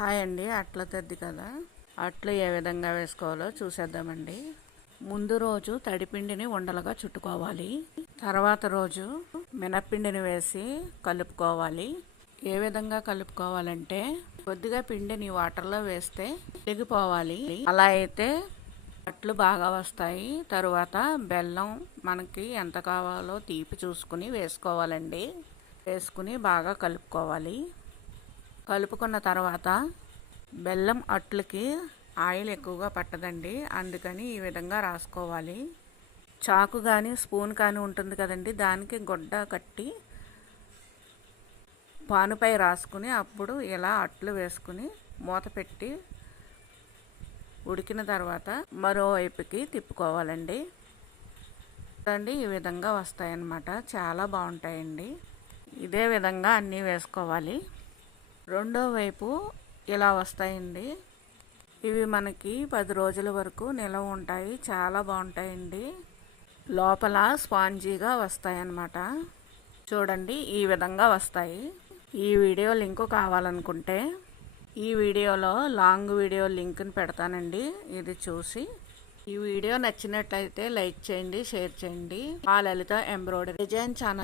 Hi అండి, అట్ల తద్ది కదా. అట్లు ఏ విధంగా వేసుకోవాలో చూసేద్దామండి. ముందు రోజు తడిపిండిని ఉండలుగా చుట్టుకోవాలి. తర్వాత రోజు మినప్పిండిని వేసి కలుపుకోవాలి. ఏ విధంగా కలుపుకోవాలంటే కొద్దిగా పిండిని వాటర్లో వేస్తే తెగిపోవాలి. అలా అయితే అట్లు బాగా వస్తాయి. తరువాత బెల్లం మనకి ఎంత కావాలో తీపి చూసుకుని వేసుకోవాలండి. వేసుకుని బాగా కలుపుకోవాలి. కలుపుకున్న తర్వాత బెల్లం అట్లకి ఆయిల్ ఎక్కువగా పట్టదండి, అందుకని ఈ విధంగా రాసుకోవాలి. చాకు కానీ స్పూన్ కానీ ఉంటుంది కదండి, దానికి గుడ్డ కట్టి పానుపై రాసుకుని అప్పుడు ఇలా అట్లు వేసుకుని మూత పెట్టి ఉడికిన తర్వాత మరోవైపుకి తిప్పుకోవాలండి. ఈ విధంగా వస్తాయన్నమాట, చాలా బాగుంటాయండి. ఇదే విధంగా అన్నీ వేసుకోవాలి. రెండో వైపు ఇలా వస్తాయండి. ఇవి మనకి 10 రోజుల వరకు నిలవ ఉంటాయి. చాలా బాగుంటాయండి. లోపల స్పాంజీగా వస్తాయన్నమాట. చూడండి, ఈ విధంగా వస్తాయి. ఈ వీడియో లింకు కావాలనుకుంటే ఈ వీడియోలో లాంగ్ వీడియో లింక్ని పెడతానండి. ఇది చూసి ఈ వీడియో నచ్చినట్లయితే లైక్ చేయండి, షేర్ చేయండి. ఆ లలిత ఎంబ్రాయిడరీ డిజైన్ ఛానల్